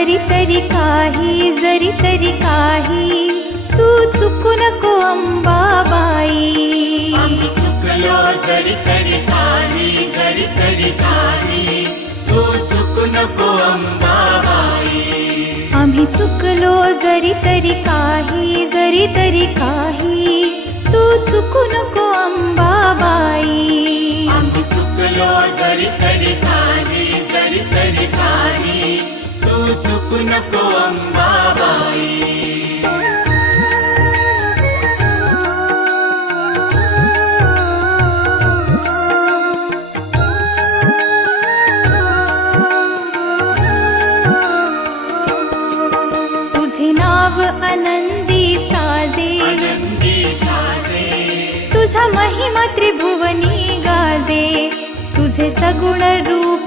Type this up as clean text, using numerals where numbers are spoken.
जरी तरी काही तू चुकू नको अंबाबाई. आम्ही चुकलो जरी तरी काही तू चुकू नको अंबाबाई. आम्ही चुकलो जरी तरी काही तू चुकू नको अंबाबाई. आम्ही चुकलो जरी तरी काही तू चुकू नको अंबाबाई. तुझे नाव आनंदी साजे, तुझा महिमा त्रिभुवनी गाजे. तुझे सगुण रूप